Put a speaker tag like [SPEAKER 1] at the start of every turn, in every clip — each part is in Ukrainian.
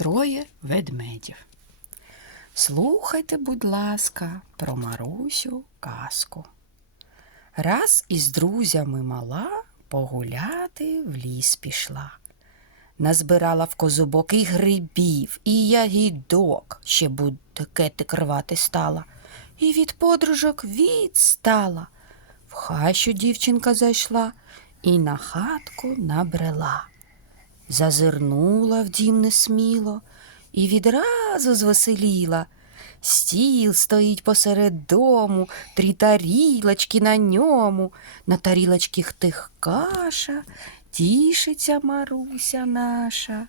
[SPEAKER 1] Троє ведмедів. Слухайте, будь ласка, про Марусю казку. Раз із друзями мала погуляти в ліс пішла. Назбирала в козубок і грибів, і ягідок, ще букетик рвати стала, і від подружок відстала. В хащу дівчинка зайшла і на хатку набрела. Зазирнула в дім несміло і відразу звеселіла. Стіл стоїть посеред дому, три тарілочки на ньому, на тарілочках тих каша, тішиться Маруся наша.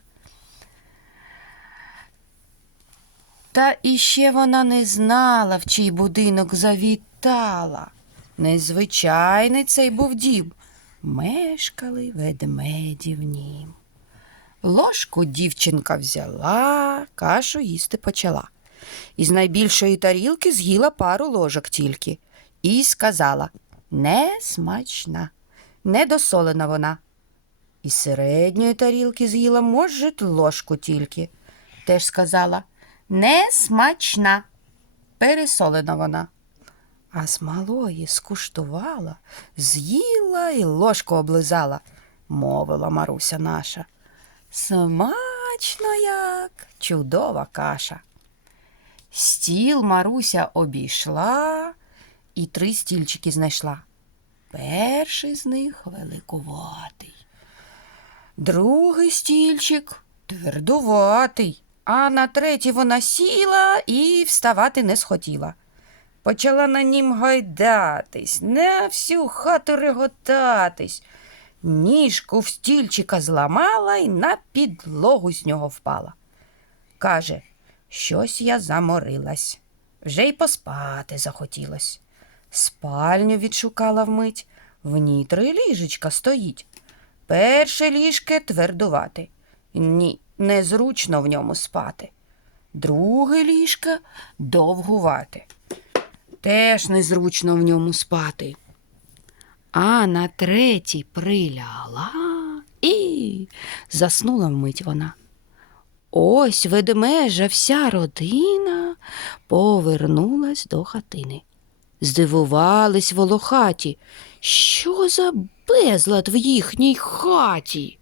[SPEAKER 1] Та іще вона не знала, в чий будинок завітала. Незвичайний цей був дім. Мешкали ведмеді в нім. Ложку дівчинка взяла, кашу їсти почала. Із найбільшої тарілки з'їла пару ложок тільки і сказала не смачна, недосолена вона. Із середньої тарілки з'їла, може, ложку тільки. Теж сказала не смачна, пересолена вона. А з малої скуштувала, з'їла і ложку облизала, мовила Маруся наша. Смачно як, чудова каша. Стіл Маруся обійшла і три стільчики знайшла. Перший з них великуватий. Другий стільчик твердуватий, а на третій вона сіла і вставати не схотіла. Почала на нім гайдатись, на всю хату реготатись. Ніжку в стільчика зламала і на підлогу з нього впала. Каже, щось я заморилась, вже й поспати захотілось. Спальню відшукала вмить, в ній три ліжечка стоїть. Перше ліжке твердувати. Ні, незручно в ньому спати. Друге ліжко довгувати. Теж незручно в ньому спати. А на третій прилягла і заснула вмить вона. Ось ведмежа вся родина повернулась до хатини. Здивувались волохаті, що за безлад в їхній хаті.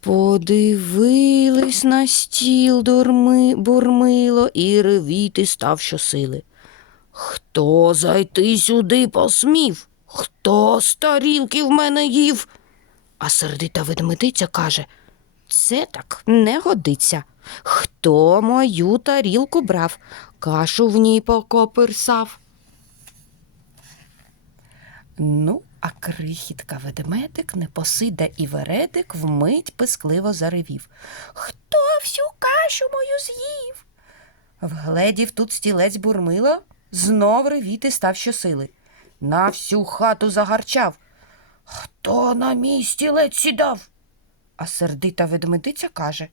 [SPEAKER 1] Подивились на стіл дурми, бурмило і ревіти став щосили. Хто зайти сюди посмів? Хто з тарілки в мене їв? А сердита ведмедиця каже це так не годиться. Хто мою тарілку брав, кашу в ній покоперсав. Ну, а крихітка ведмедик, непосида і вередик вмить пискливо заревів. Хто всю кашу мою з'їв? Вгледів тут стілець бурмило, знов ревіти став щосили. На всю хату загарчав. Хто на мій стілець сідав? А сердита ведмедиця каже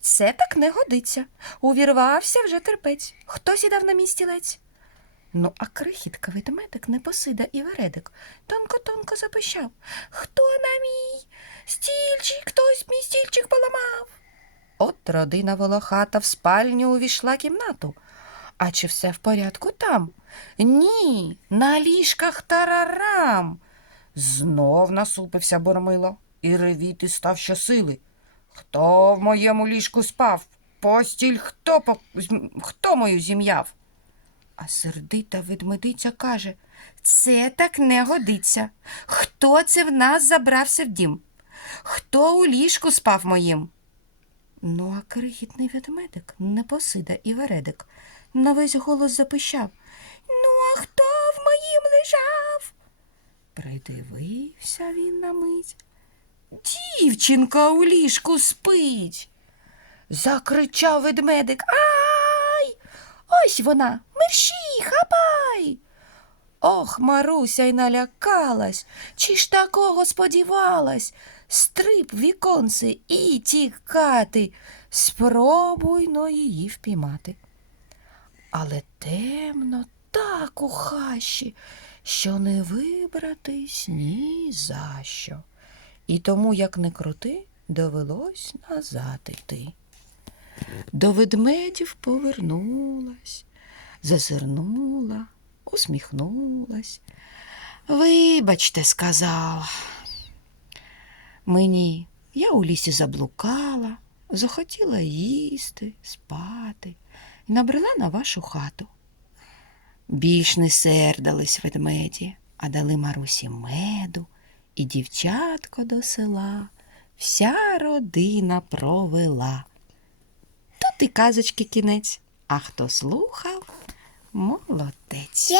[SPEAKER 1] Це так не годиться. Увірвався вже терпець. Хто сідав на мій стілець? Ну, а крихітка ведмедик непосида і вередик тонко-тонко запищав. Хто на мій стільчик, хтось мій стільчик поламав. От родина волохата в спальню увійшла кімнату. А чи все в порядку там? Ні, на ліжках тарарам. Знов насупився Бормило і ревіти став щосили. Хто в моєму ліжку спав? Постіль хто, по... хто мою зім'яв? А сердита ведмедиця каже Це так не годиться. Хто це в нас забрався в дім? Хто у ліжку спав моїм? Ну, а крихітний ведмедик, непосида і вередик, на весь голос запищав. Ну, а хто в моїм лежав? Придивився він на мить. Дівчинка у ліжку спить. Закричав ведмедик. Ай! Ось вона, мерщій, хапай. Ох, Маруся й налякалась, чи ж такого сподівалась? Стрип віконце і тікати. Спробуй но її впіймати. Але темно так у хащі, що не вибратись ні за що. І тому, як не крути, довелось назад іти. До ведмедів повернулась, зазирнула, усміхнулась. Вибачте, сказала. Мені я у лісі заблукала, захотіла їсти, спати набрела на вашу хату. Більш не сердались ведмеді, а дали Марусі меду, і дівчатко до села вся родина провела. Тут і казочки кінець, а хто слухав, молодець.